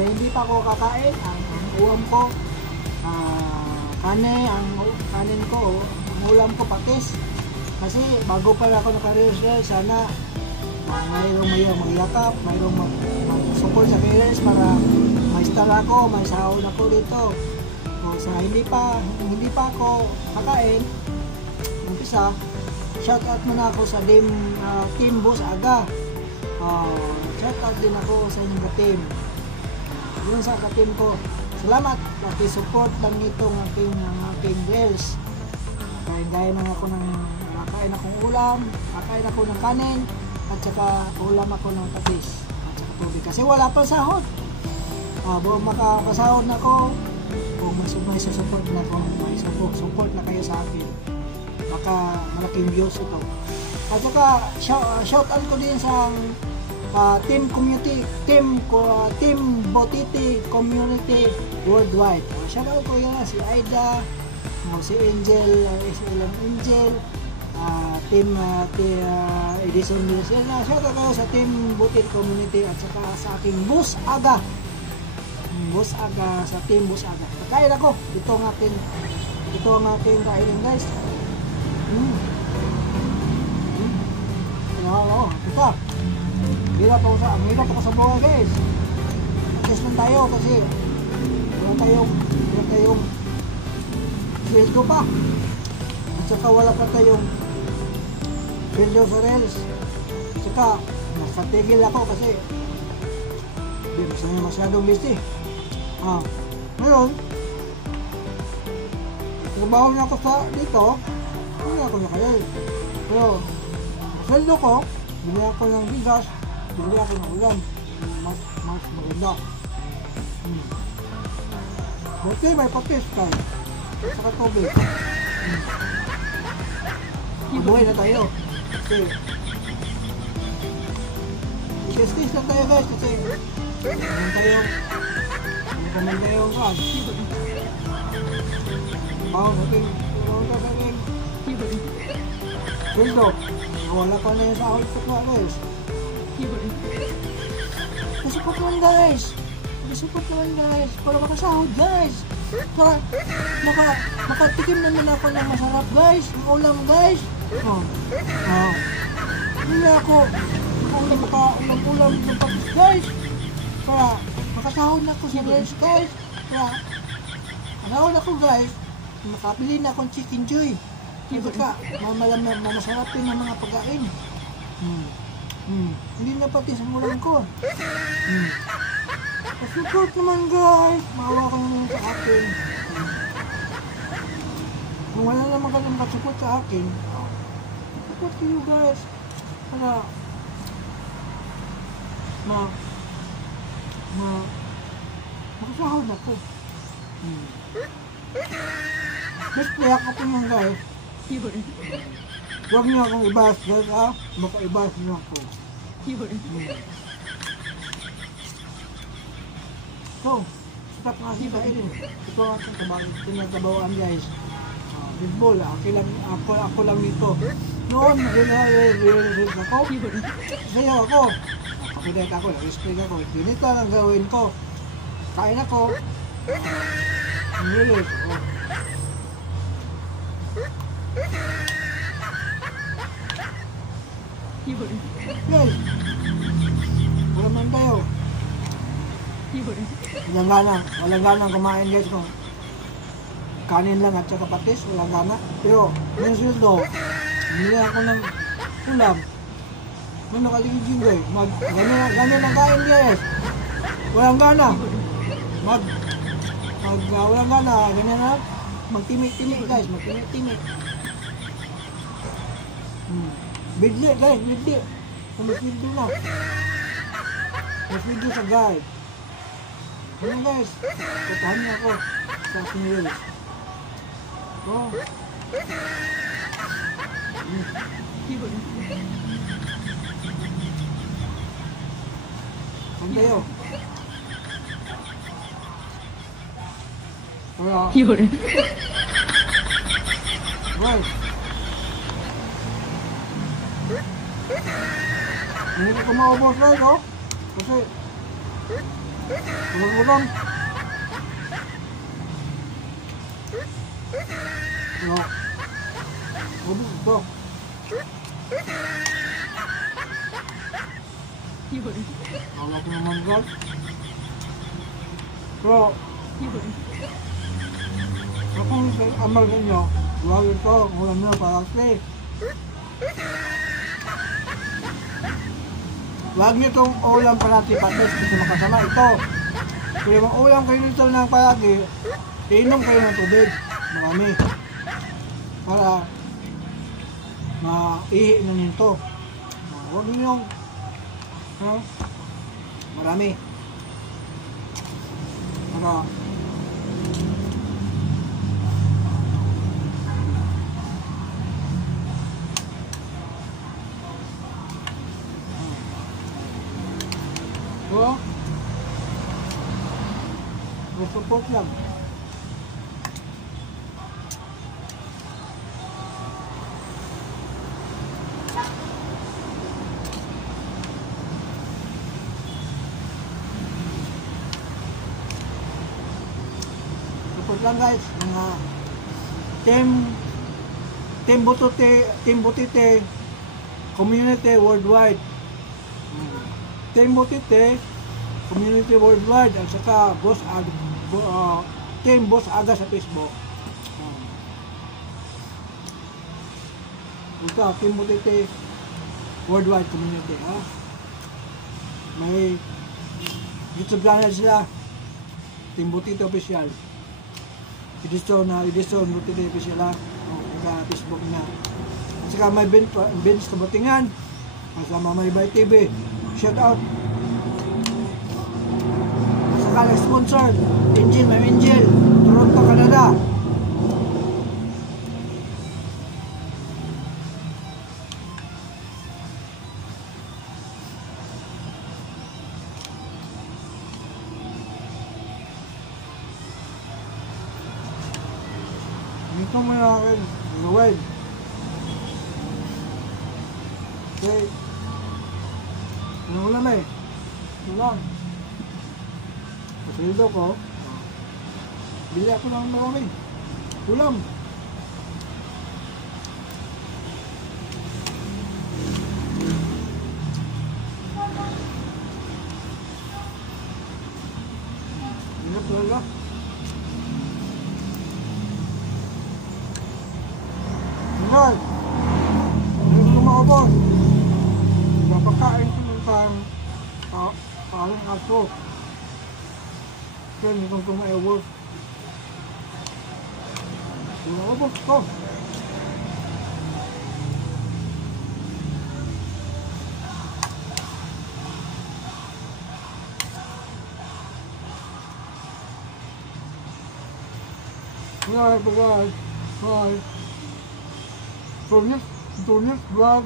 Kasi hindi pa ako kakain. Ang ulam ko, kanin ko, ang ulam ko patis. Kasi bago pa ako naka-reels, sana mayroong magyakap, mayroong mag-support sa reels para may star ako, may sahod ako dito. O sa hindi pa ako kakain, umpisa, shout out muna ako sa team Boss Aga. Shout out din ako sa inyong ka-team. Yun sa ka-team ko. Salamat, paki-support lang itong aking reels. Kain lang ako ng kakain akong ulam, kakain ako ng kanin, at saka ulam ako ng patis, at saka tubig. Kasi wala pa sahod. Buong makakasahod na ako, kung may support na ako, may support na kayo sa akin. Baka malaking views ito. At saka shout out ko din sa team community, team Botiti Community Worldwide. Shout out ko yan, si Aida, si Angel, Angel, team Edison News. Shout out kayo sa team Botiti Community at saka sa aking Boss Aga. Boss Aga, sa team Boss Aga. Kain ako. Ito ang ating kainin, guys. Ito. Hirap ako sa buhay, guys. Adjust lang tayo kasi wala tayong sweldo pa. At saka wala pa tayong sweldo sa reels. At saka nakatigil ako kasi hindi masyadong busy. Ngayon, trabaho na ako dito, hindi ako nakayay. Pero, sweldo ko, bili ako ng bigas, bili ako ng ulam. Mas maganda. Buti may patis tayo. At saka tubig. Mabuhay na tayo. Kasi lang tayo, guys, kasi naman tayo kan. Natin sweldo. Wala pa na yung sahod ko na, guys. Support naman, guys. Para makasahod, guys. Para makatikim naman ako ng masarap, guys. Ng ulam, guys. Hindi ako ulam ng patis, guys. Para makasahod na ako sa reels, guys. Para makasahod ako, guys. Makabili na akong chicken joy. Saka masarap din ang mga pagkain. Hindi na pati sa ulam ko. Support naman, guys. Maawa ka naman sa akin. Kung wala naman ka naman support sa akin, support kayo, guys. Para makasahod ako. Just kaya ako po nyo, guys. Huwag niyo akong ibas, guys, makaibas niyo ako. So, stop nga sila ini. Ito ang ating tinagabawaan, guys. Baseball, ako lang nito. Noon, nag-realize ako. Sayo ako. Pakidate ako, nag-explain ako. Ganito ang gawin ko. Kain ako. Nag-realize ako. Guys, wala man tayo. Walang ganang kumain, guys, kung kanin lang at saka patis, walang gana. Pero, yung sweldo, hindi ako ng ulam. Ano kaligin, guys? Ganyan ang kain, guys. Walang gana. Walang gana, ganyan na. Magtimik-timik, guys, magtimik-timik. Bidli, guys, bidli. Mas bidli na. Mas bidli sa guys. Ayan, guys, tatahan niyo ako sa aking reels. Saan kayo? Guys, hindi ko maubos, guys, kasi Ulang-ulang. No. Ubus ito. Wala ko naman guys. So, akong amal ninyo, huwag ito, ulam nyo para safe. Huwag nyo itong ulam palagi patis kasi makasama ito. Kaya yung ulam kayo nito ng palagi, inom kayo ng tubig. Marami. Para maihi na nito. Huwag nyo yung marami. Para so, support lang. Support lang guys, mga Team Butite Community Worldwide. Team Butite Community Worldwide at saka Team Boss Aga sa Facebook. Ito, Team Butite Worldwide Community. May YouTube channel sila, Team Butite Official. Edison Butite Official sa Facebook na. At saka may Vince Kabatingan kasama may Bay TV. Shout out. Saka nag-sponsor Angel, may Angel, Toronto, Canada. Ito mo yung akin, Noel. Okay. Anong ulam eh? Ulam. Kasi ito ko, bili ako ng marami. Ulam. Ingat talaga. Ingat! Ingat ko mga boss. Napakain ko ng parang aso. Kaya nitong kumaiwas. Pinakabos ko. Bye, bye, bye. Tunis vlog.